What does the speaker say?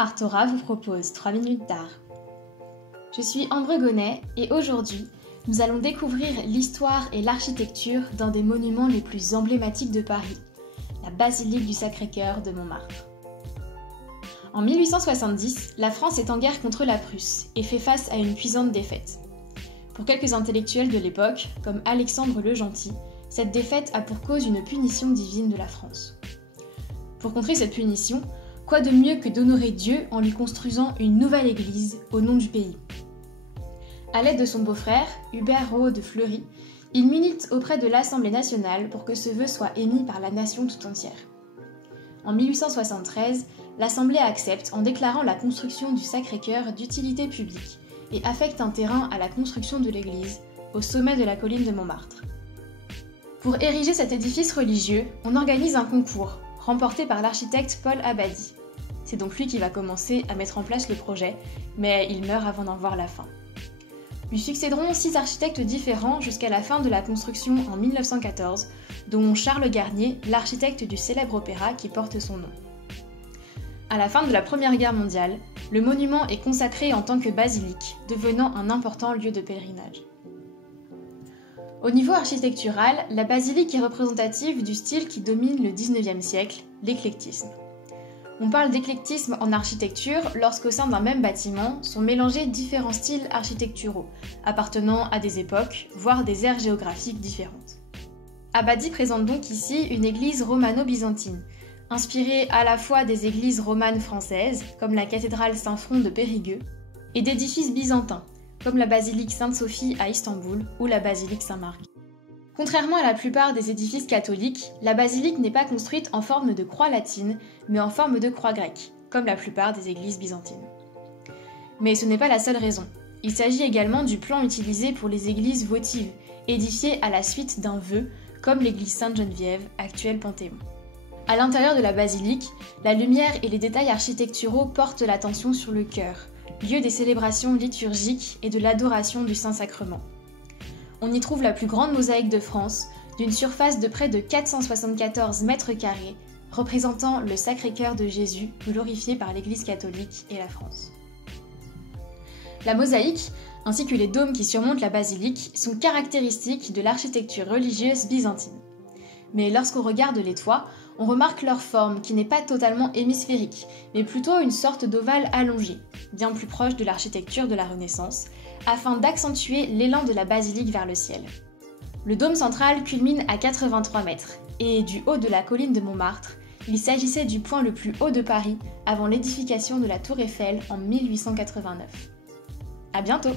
Artora vous propose 3 minutes d'art. Je suis Ambre Gonnet et aujourd'hui, nous allons découvrir l'histoire et l'architecture d'un des monuments les plus emblématiques de Paris, la basilique du Sacré-Cœur de Montmartre. En 1870, la France est en guerre contre la Prusse et fait face à une cuisante défaite. Pour quelques intellectuels de l'époque, comme Alexandre le Gentil, cette défaite a pour cause une punition divine de la France. Pour contrer cette punition, quoi de mieux que d'honorer Dieu en lui construisant une nouvelle église au nom du pays. À l'aide de son beau-frère, Hubert Rohaut de Fleury, il milite auprès de l'Assemblée nationale pour que ce vœu soit émis par la nation tout entière. En 1873, l'Assemblée accepte en déclarant la construction du Sacré-Cœur d'utilité publique et affecte un terrain à la construction de l'église, au sommet de la colline de Montmartre. Pour ériger cet édifice religieux, on organise un concours, remporté par l'architecte Paul Abadie. C'est donc lui qui va commencer à mettre en place le projet, mais il meurt avant d'en voir la fin. Lui succéderont 6 architectes différents jusqu'à la fin de la construction en 1914, dont Charles Garnier, l'architecte du célèbre opéra qui porte son nom. À la fin de la Première Guerre mondiale, le monument est consacré en tant que basilique, devenant un important lieu de pèlerinage. Au niveau architectural, la basilique est représentative du style qui domine le XIXe siècle, l'éclectisme. On parle d'éclectisme en architecture lorsqu'au sein d'un même bâtiment sont mélangés différents styles architecturaux, appartenant à des époques, voire des aires géographiques différentes. Abadie présente donc ici une église romano-byzantine, inspirée à la fois des églises romanes françaises, comme la cathédrale Saint-Front de Périgueux, et d'édifices byzantins, comme la basilique Sainte-Sophie à Istanbul ou la basilique Saint-Marc. Contrairement à la plupart des édifices catholiques, la basilique n'est pas construite en forme de croix latine, mais en forme de croix grecque, comme la plupart des églises byzantines. Mais ce n'est pas la seule raison. Il s'agit également du plan utilisé pour les églises votives, édifiées à la suite d'un vœu, comme l'église Sainte-Geneviève, actuelle Panthéon. À l'intérieur de la basilique, la lumière et les détails architecturaux portent l'attention sur le chœur, lieu des célébrations liturgiques et de l'adoration du Saint-Sacrement. On y trouve la plus grande mosaïque de France, d'une surface de près de 474 mètres carrés, représentant le Sacré-Cœur de Jésus, glorifié par l'Église catholique et la France. La mosaïque, ainsi que les dômes qui surmontent la basilique, sont caractéristiques de l'architecture religieuse byzantine. Mais lorsqu'on regarde les toits, on remarque leur forme qui n'est pas totalement hémisphérique, mais plutôt une sorte d'ovale allongé, bien plus proche de l'architecture de la Renaissance, afin d'accentuer l'élan de la basilique vers le ciel. Le dôme central culmine à 83 mètres, et du haut de la colline de Montmartre, il s'agissait du point le plus haut de Paris avant l'édification de la Tour Eiffel en 1889. À bientôt!